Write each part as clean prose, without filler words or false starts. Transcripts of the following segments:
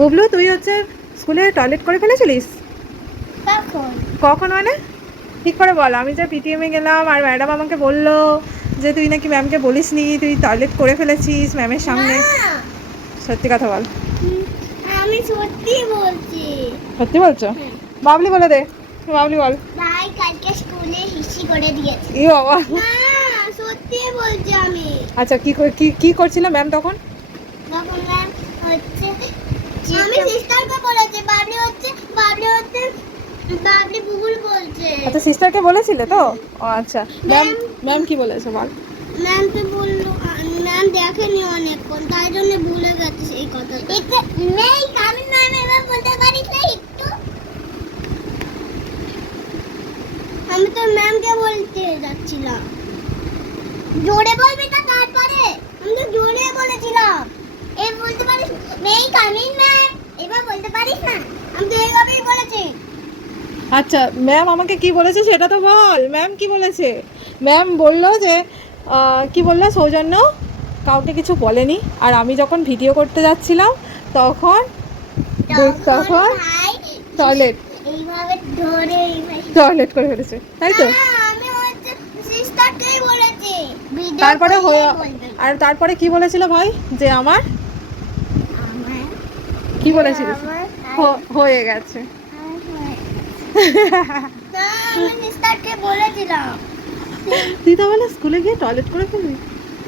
বুবলু তুই হচ্ছে স্কুলে টয়লেট করে ফেলেছিলিস? কখন মানে ঠিক করে বল। আমি যে পিটিএমে গেলাম আর ম্যাডাম আমাকে বললো যে তুই নাকি ম্যামকে বলিসনি, তুই টয়লেট করে ফেলেছিস ম্যামের সামনে। সত্যি কথা বল। আমি সত্যি বলছি। সত্যি বলছো? বাবলি বলে দে, বাবলি বল। ভাই কালকে স্কুলে হিসি করে দিয়েছে। ই বাবা। না সত্যি বলছি আমি। আচ্ছা কি কি করছিল ম্যাম তখন? তখন ম্যাম হচ্ছে আমি সিস্টারকে বলেছি, বাবলি হচ্ছে বাবলি বুবুল বলছে। আচ্ছা সিস্টারকে বলেছিলে তো? ও আচ্ছা, ম্যাম ম্যাম কি বলেছে বল। ম্যাম তো বললো, ম্যাম দেখেনি অনেকক্ষণ, তাই জন্য ভুলে গেছে সেই কথাটা। নেই কামিন ম্যাম এবার বলতে পারিস না একটু? আমি তো ম্যামকে বলতে যাচ্ছিলাম। জোরে বলবি না তারপরে। আমি তো জোরে বলেছিলাম। এই বলতে পারিস নেই কামিন ম্যাম এবার বলতে পারিস না? আমি তো এইভাবেই বলেছি। আচ্ছা ম্যাম আমাকে কি বলেছে সেটা তো বল। ম্যাম কি বলেছে? ম্যাম বললো যে কি বললো, সৌজন্য কাউকে কিছু বলেনি, আর আমি যখন ভিডিও করতে যাচ্ছিলাম তখন ভাই টয়লেট এইভাবে ধরে টয়লেট করে ফেলেছে, তাই তো? আমি হচ্ছে সিস্টারকেই বলেছি। তারপরে আর তারপরে কি বলেছিল ভাই যে আমার কি বলেছিল? হয়ে গেছে। না আমি সিস্টারকে বলেছিলাম। তুই তাহলে স্কুলে গিয়ে টয়লেট করে ফেলবি?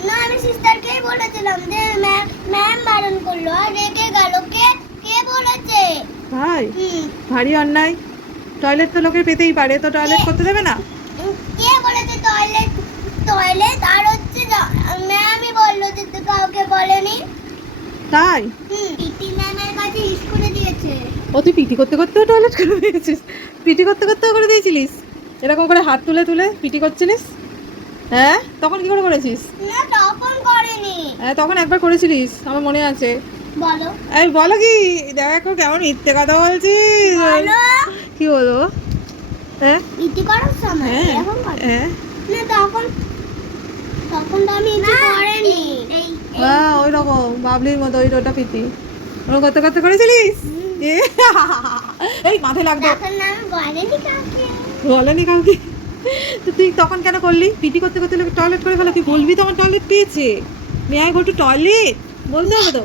না আমি সিস্টারকেই বলেছিলাম যে ম্যাম বারণ করলো আর রেগে গেল। কে বলেছে? ভাই ভারী অন্যায়। টয়লেট তো লোকে পেতেই পারে, তো টয়লেট করতে দেবে না? কে বলেছে টয়লেট আর হচ্ছে ম্যামই বললো যে তো কাউকে বলেনি। তাই? পিটি ম্যামের কাছে স্কুলে দিয়েছে। ও তুই পিটি করতে করতেও টয়লেট করে দিয়েছিস? পিটি করতে করতেও করে দিয়েছিলিস? এরকম করে হাত তুলে তুলে পিটি করছিলিস? হ্যাঁ তখন কি করে করেছিস? না তখন করেনি। হ্যাঁ তখন একবার করেছিলিস, আমার মনে আছে। বলো। এই বলো কি, দেখো কেমন মিথ্যে কথা বলছিস। বলো কি বলবো? হ্যাঁ পিটি করার সময় হ্যাঁ এরকম করে? হ্যাঁ না তখন তো আমি কিছু করিনি। ওই রকম বাবলির মতো ওই ওটা পিটি ওরকম করতে করতে করেছিলিস? এই মাথায় লাগতো। এখন আমি বলেনি কাউকে। বলেনি কাউকে? তো তুই তখন কেন করলি? পিটি করতে করতে লোকে টয়লেট করে ফেলে, তুই বলবি তো আমার টয়লেট পেয়েছে, may I go to toilet বলতে হবে তো।